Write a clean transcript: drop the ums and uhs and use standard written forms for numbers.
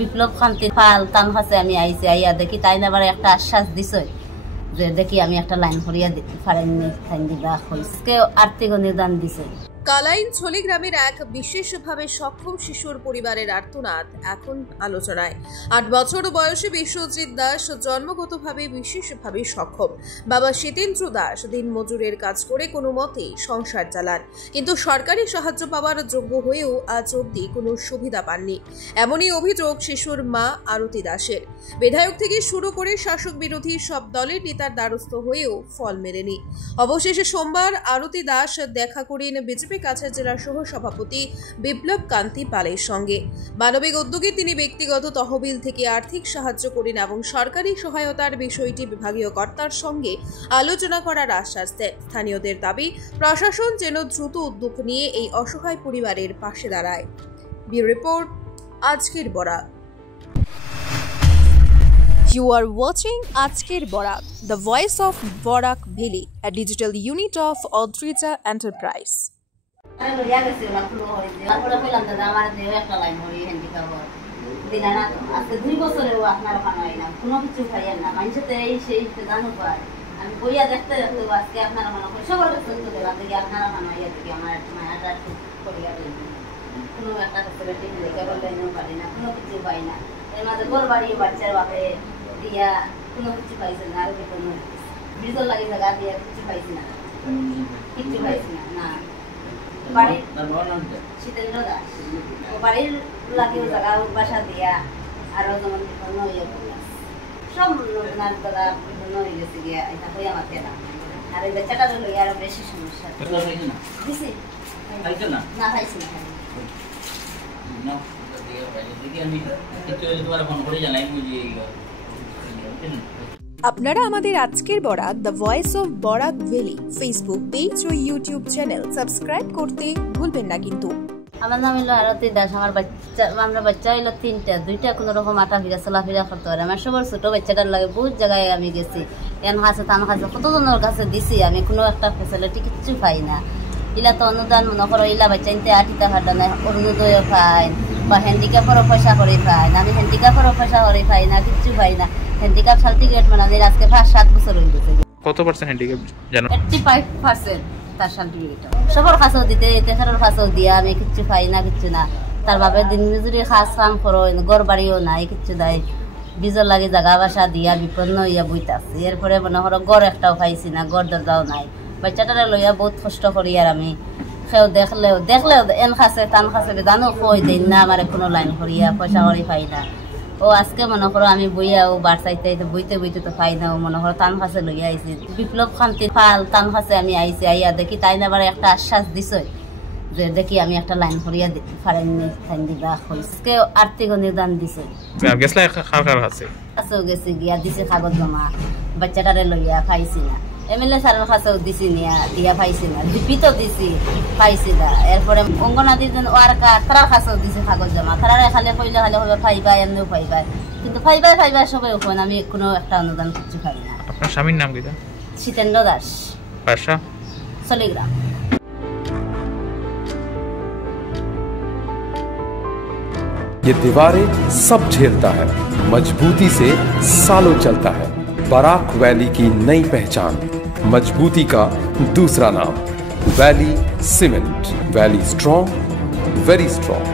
বিপ্লব কান্তি পাল তান কাছে আমি আইছি, আইয়া দেখি তাই আবার একটা আশ্বাস দিছে যে দেখি আমি একটা লাইন করিয়া দিতে পারেননি, তাই দিবা হইছে আর্থিক অনুদান দিছে। কালাইন ছলি গ্রামের এক বিশেষভাবে সক্ষম শিশুর পরিবারের আর্তনাদ এখন আলোচনায়। 8 বছর বয়সী বিশ্বজিৎ দাস জন্মগতভাবে বিশেষভাবে সক্ষম। বাবা শীতেন্দ্র দাস দিনমজুরের কাজ করে কোনো মতে সংসার চালান, কিন্তু সরকারি সাহায্য পাওয়ার যোগ্য হয়েও আজ অবধি কোনো সুবিধা পাননি। এমনই অভিযোগ শিশুর মা আরতি দাসের। বিধায়ক থেকে শুরু করে শাসক বিরোধী সব দলের নেতার দ্বারস্থ হয়েও ফল মেলেনি। অবশেষে সোমবার আরতি দাস দেখা করেন বিজেপি কাছাড় জেলার সহ সভাপতি বিপ্লব কান্তি পালের সঙ্গে। মানবিক উদ্যোগে তিনি ব্যক্তিগত তহবিল থেকে আর্থিক সাহায্য করেন এবং সরকারি সহায়তার বিষয়টি বিভাগীয় কর্তার সঙ্গে আলোচনা করার আশ্বাস দেন। স্থানীয়দের দাবি প্রশাসন যেন দ্রুত উদ্যোগ নিয়ে এই অসহায় পরিবারের পাশে দাঁড়ায়। ব্যুরো রিপোর্ট, আজকের Barak. You are watching Ajker Borak, the voice of Borak Valley, a digital unit of Odrija Enterprise. দিয়া কোনো কিছু পাইছে না, আর কোনো বিজল লাগে জায়গা দিয়া কিছু পাইছি না, কিছু পাইছি না। না বাড়ির শীতেন্দ্র দাস ও বাড়ির লাগেও জায়গা বাসা দিয়া আরো যেমন বিপন্ন হয়ে সব নার দাদা বিপন্ন হয়ে গেছে গিয়া এটা হয়ে আমার তেলা। আর এই বাচ্চাটা লই আরো বেশি সমস্যা দিছি না পাইছি না। আপনারা আমাদের আজকের Barak the voice of Barak valley Facebook page ও ইউটিউব চ্যানেল সাবস্ক্রাইব করতে ভুলবেন না কিন্তু। আমার নাম হলো আরতি দাস। আমার বাচ্চা হইলো 3টা, 2টা কোনো রকম আটা ফিরা চলাফেরা করতে পারে। আমার সবার ছোট বাচ্চাটার লাগে বহুত জায়গায় আমি গেছি, এন কাছে তান কাছে কতজনের কাছে দিছি, আমি কোনো একটা ফেসিলিটি কিচ্ছু পাই না। ইলা তো অনুদান মনে করো ইলা বাচ্চা ইনতে আটিতা ফাটা নাই, অরুণোদয় পাইন বা হ্যান্ডিক্যাপেরও পয়সা করে পাইন। আমি হ্যান্ডিক্যাপেরও পয়সা করে পাই না, কিচ্ছু পাই না। হ্যান্ডিক্যাপ সার্টিফিকেট মানে আজকে 5-7 বছর হয়ে গেছে। কত পার্সেন্ট হ্যান্ডিক্যাপ জানো? 85% তার সার্টিফিকেট। সবার কাছেও দিতে তেসারের কাছেও দিয়া আমি কিচ্ছু পাই না, কিচ্ছু না। তার বাপের দিন মজুরি কাজ কাম করো, ঘর বাড়িও নাই, কিচ্ছু নাই। বীজর লাগে জায়গা বাসা দিয়া বিপন্ন হইয়া বইতাছি। এরপরে মনে করো গড় একটাও পাইছি না, গড় দরজাও নাই। বাচ্চাটারে লইয়া বহুত কষ্ট করি। আর আমি সেও দেখলেও এন খাসে তান খাসে জানো কই দিন না আমার কোনো লাইন করিয়া পয়সা করি পাই না। ও আজকে মনে করো আমি বইয়া ও বাড়সাইতে বইতে তো পাই না। ও মনে করো তান কাছে লইয়া আইছি, বিপ্লব কান্তি পাল তান কাছে আমি আইছি, আইয়া দেখি তাই আবার একটা আশ্বাস দিছে যে দেখি আমি একটা লাইন করিয়া দিতে পারেননি, তাই দিবা হইছে আর্থিক অনুদান দিছে। কাছেও গেছি গিয়া দিছে কাগজ জমা, বাচ্চাটারে লইয়া পাইছি না। এমএলএ স্যারের কাছেও দিছি দিয়া পাইছি না, ডিপি তো দিছি পাইছি না। এরপরে অঙ্গনাদির জন্য ওয়ার তারার কাছেও দিছি কাগজ জমা। তারা খালি কইলে খালি হবে পাইবা, এমনিও পাইবা, কিন্তু পাইবা সবাই ওখান আমি কোনো একটা অনুদান কিছু পাই না। আপনার স্বামীর নাম কি? শীতেন্দ্র দাস, বাসা চলিগ্রাম। ये दीवारें सब झेलता है, मजबूती से सालों चलता है। बराक वैली की नई पहचान, मजबूती का दूसरा नाम, valley cement. Valley strong, very strong.